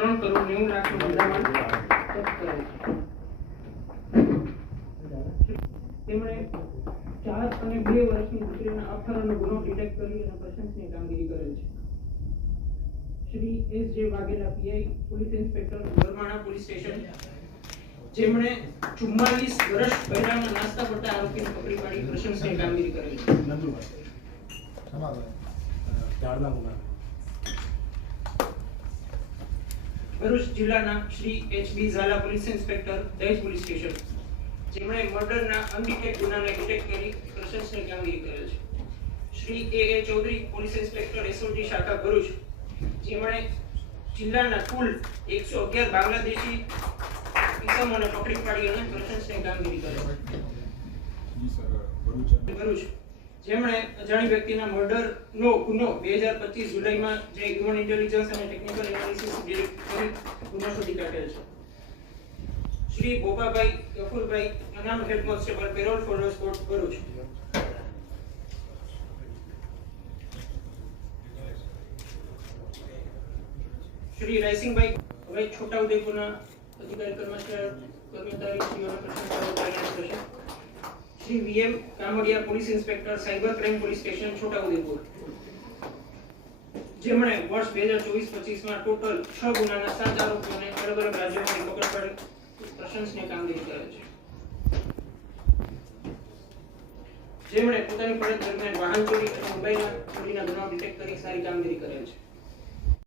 3,90,00,000 મુદ્દામાલ જપ્ત કરેલ છે। તેમણે 4 અને 2 વર્ષની દીકરીના અપહરણનો ગુનો ડિટેક્ટ કરી અને પ્રશંસનીય કામગીરી કરેલ છે। Shri S. J. Vaghela PI police inspector Barmana police station, જેમણે 44 વર્ષ પહેલાના નાસ્તા પડતા આરોપીને પકડી પાડી પ્રશંસનીય કામગીરી કરેલ છે। ભરૂચ જિલ્લાના Shri H. B. Jhala police inspector Dahej police station, જેમણે મર્ડરના અનડિટેક્ટ ગુનાને ડિટેક્ટ કરી પ્રશંસનીય કામગીરી કરેલ છે। Shri A. A. Chaudhary police inspector SOG શાખા ભરૂચ, જેમણે જિલ્લાના કુલ 111 બાંગ્લાદેશી ઇસમોને પકડી પાડી અને પ્રશંસનીય કામગીરી કરેલ છે। ભરૂચ, જેમણે અજાણી વ્યક્તિના મર્ડરનો ગુનો 2025 જુલાઈમાં જે હ્યુમન ઇન્ટેલિજન્સ અને ટેકનિકલ એનાલિસિસ કરી ગુનો શોધી કાઢેલ છે। શ્રી બોપાભાઈ ગફુરભાઈ, અનામ head constable parole force court Bharuch, Shri Raysinghbhai હવે છોટાઉદેપુરના અધિકારી કર્મચારીઓના પ્રશંસા થશે। Shri VM Kamadiya police inspector cyber crime police station Chhota Udepur, જેમણે વર્ષ 2024-25માં ટોટલ 6 ગુનાના 7 આરોપીઓને અલગ અલગ રાજ્યોમાંથી પકડ પાડી પ્રશંસનીય કામગીરી કરેલ છે। જેમણે પોતાની ફરજ દરમિયાન વાહન ચોરી અને મોબાઈલ ચોરીના ગુનાઓ ડિટેક્ટ કરી સારી કામગીરી કરેલ છે।